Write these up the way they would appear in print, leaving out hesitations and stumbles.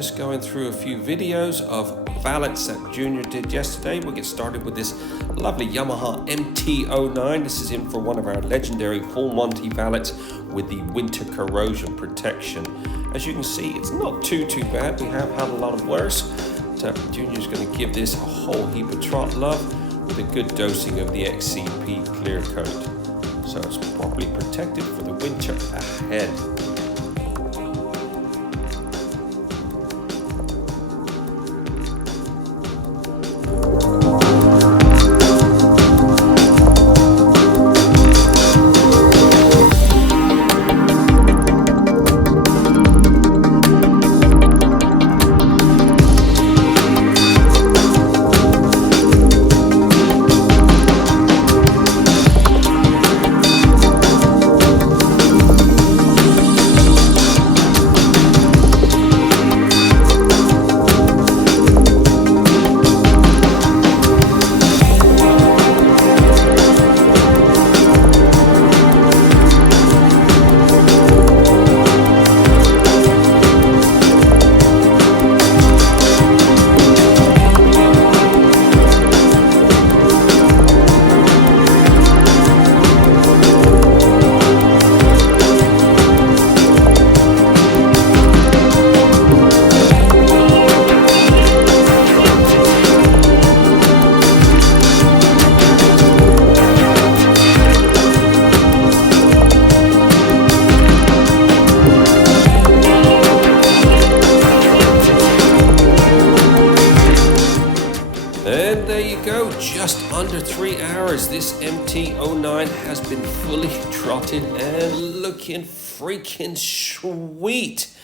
just going through a few videos of valets that Junior did yesterday. We'll get started with this lovely Yamaha MT09. This is in for one of our legendary full Monty valets with the winter corrosion protection. As you can see, it's not too bad. We have had a lot of worse. So Junior's going to give this a whole heap of trot love with a good dosing of the XCP clear coat, so it's properly protected for the winter ahead. And there you go, just under 3 hours, this MT09 has been fully trotted and looking freaking sweet.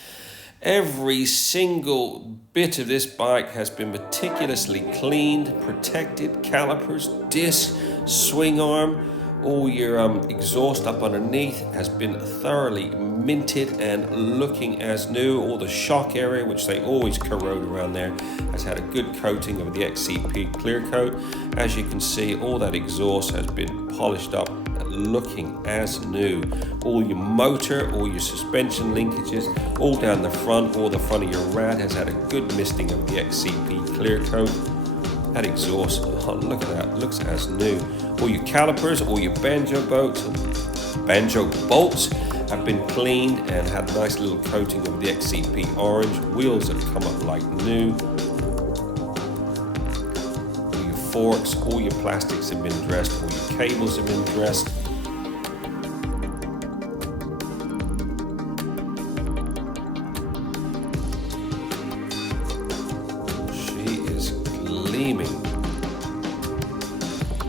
Every single bit of this bike has been meticulously cleaned, protected, calipers, disc, swing arm, all your exhaust up underneath has been thoroughly minted and looking as new. All the shock area, which they always corrode around there, has had a good coating of the XCP clear coat. As you can see, all that exhaust has been polished up, looking as new. All your motor, all your suspension linkages, all down the front, all the front of your rad has had a good misting of the XCP clear coat. That exhaust, oh, look at that, looks as new. All your calipers, all your banjo bolts have been cleaned and had a nice little coating of the XCP orange. Wheels have come up like new. All your forks, all your plastics have been dressed, all your cables have been dressed.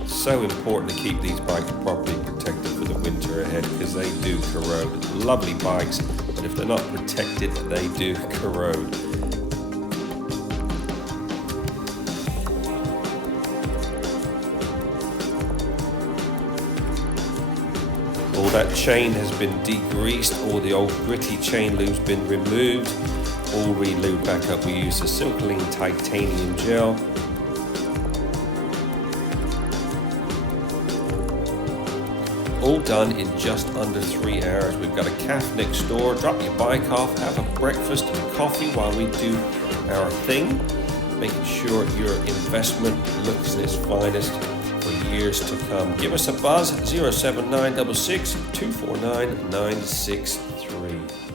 So important to keep these bikes properly protected for the winter ahead, because they do corrode. Lovely bikes, but if they're not protected, they do corrode. All that chain has been degreased, all the old gritty chain lube's been removed, all re-lubed back up. We use the Silkaline titanium gel. All done in just under 3 hours. We've got a cafe next door. Drop your bike off, have a breakfast and coffee while we do our thing, making sure your investment looks its finest for years to come. Give us a buzz, 07966 249 963.